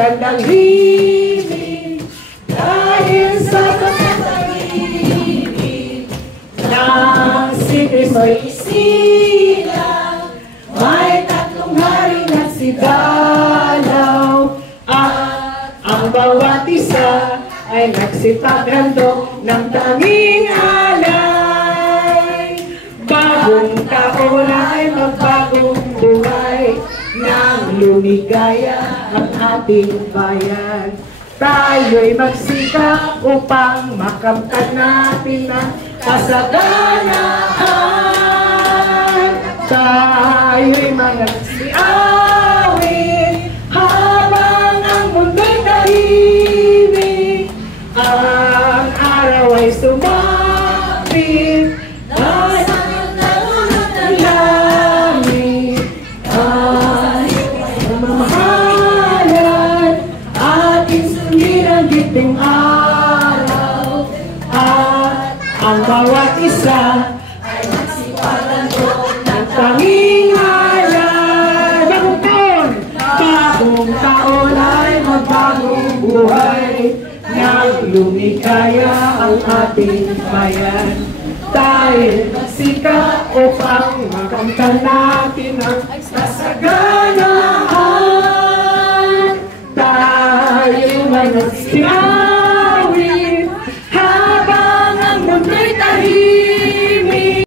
magandang himig dahil sa pagkakahimig na si Kristo'y isilang. May tatlong hari na sidalaw at ang bawat isa ay nagsipaghandog ng tanging alay. Bagong taon ay magbagong buhay nang lumigaya ang ating bayan. Tayo'y magsikap upang makamtan natin ang kasaganaan. Tayo'y magsiawit habang ang mundo'y tahimik. Ang araw ay sumapit dahil ang nalulot ng langit. Tayo'y mamahalan ating sundin ang giting araw. At ang bawat isa ay magsipaghandog ng tanging alay. Bagong taon ay magbagong buhay nang lumikaya ang ating bayan. Tayo magsikap upang makamtan natin ang kasaganaan.